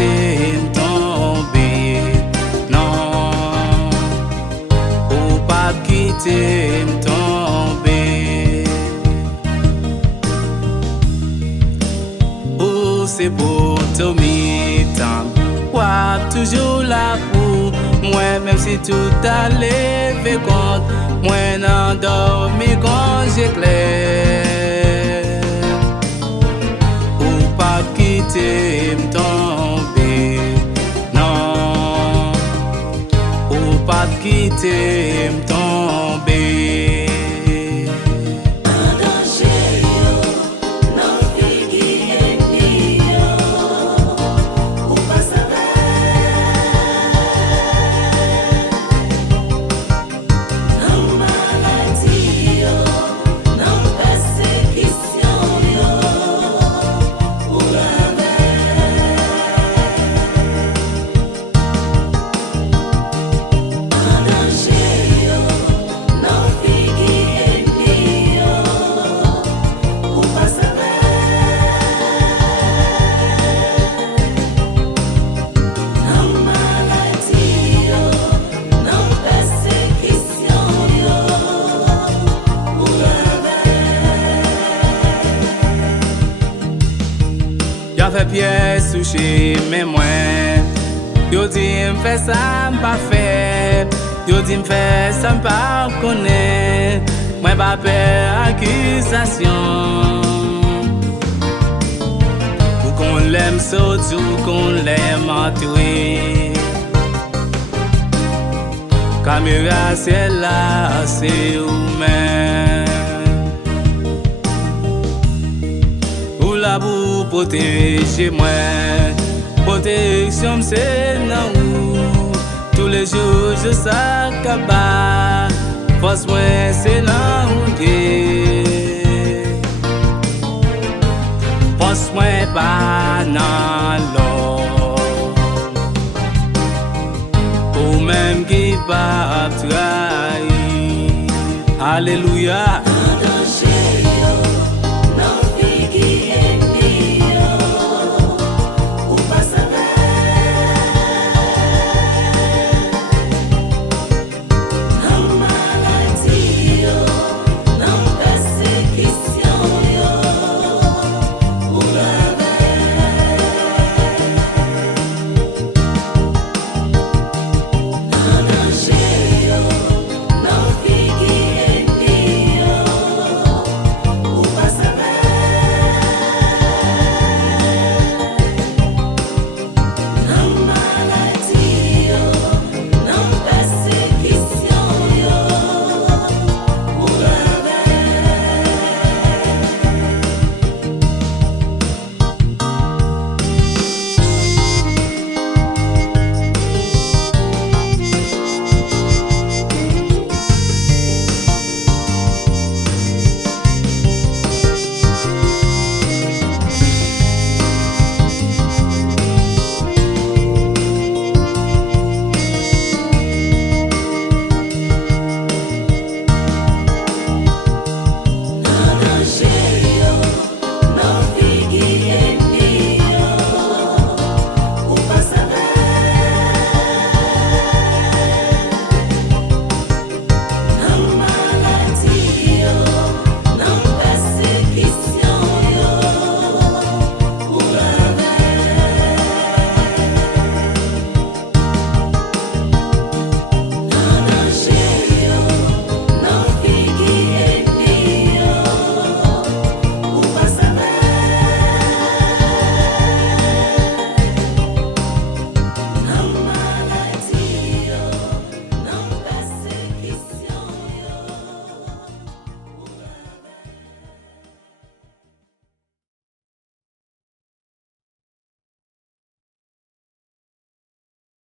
quitter me tomber, non. Ou pas quitter me tomber. Ou c'est pour tout mi temps, quoi toujours là pour moi, même si tout a levé compte, moi n'en dormi quand j'éclaire. Ou pas quitter me tomber, non. Ou pas quitter me tomber. J'avais pièce touché mais moi yo dit m'fait ça m'pas fait, yo dit m'fait ça m'pas connaît, moi pas peur accusation. Ou qu'on l'aime sauter ou qu'on l'aime entourer, caméra c'est là c'est ou-même. La pour protéger moi, protection c'est dans où tous les jours je s'accapare, force moi c'est dans où force moi pas dans l'eau, ou même qui pas trahir. Alléluia.